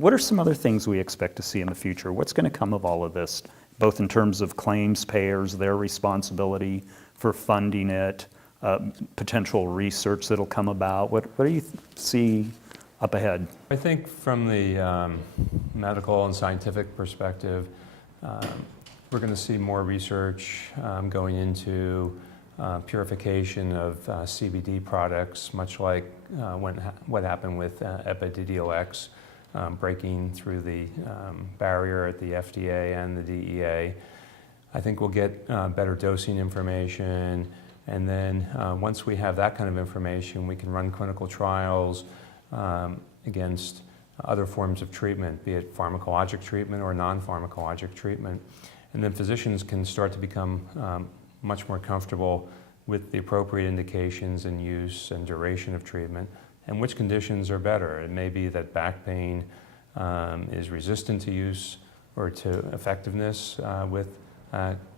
What are some other things we expect to see in the future? What's going to come of all of this, both in terms of claims payers, their responsibility for funding it, potential research that'll come about? What do you see up ahead? I think from the medical and scientific perspective, we're going to see more research going into purification of CBD products, much like what happened with Epidiolex, breaking through the barrier at the FDA and the DEA. I think we'll get better dosing information, and then once we have that kind of information, we can run clinical trials against other forms of treatment, be it pharmacologic treatment or non-pharmacologic treatment. And then physicians can start to become much more comfortable with the appropriate indications and use and duration of treatment, and which conditions are better. It may be that back pain is resistant to use or to effectiveness with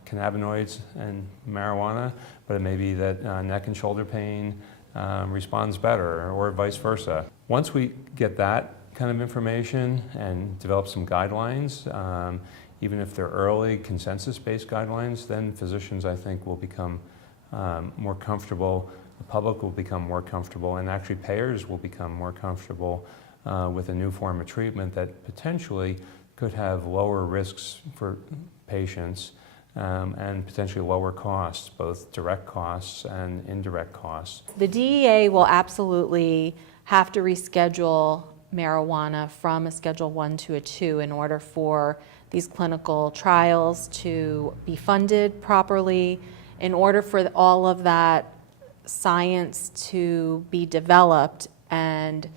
cannabinoids and marijuana, but it may be that neck and shoulder pain responds better, or vice versa. Once we get that kind of information and develop some guidelines, even if they're early consensus-based guidelines, then physicians, I think, will become more comfortable, the public will become more comfortable, and actually payers will become more comfortable with a new form of treatment that potentially could have lower risks for patients and potentially lower costs, both direct costs and indirect costs. The DEA will absolutely have to reschedule marijuana from a Schedule 1 to a 2 in order for these clinical trials to be funded properly, in order for all of that science to be developed. And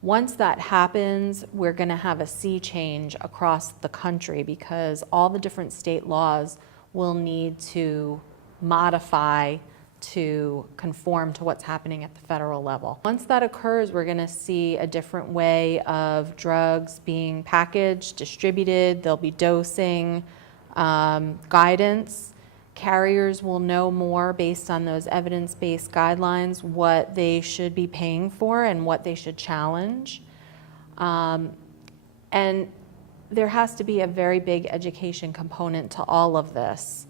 once that happens, we're going to have a sea change across the country, because all the different state laws will need to modify to conform to what's happening at the federal level. Once that occurs, we're going to see a different way of drugs being packaged, distributed. There'll be dosing, guidance. Carriers will know more based on those evidence-based guidelines what they should be paying for and what they should challenge. And there has to be a very big education component to all of this.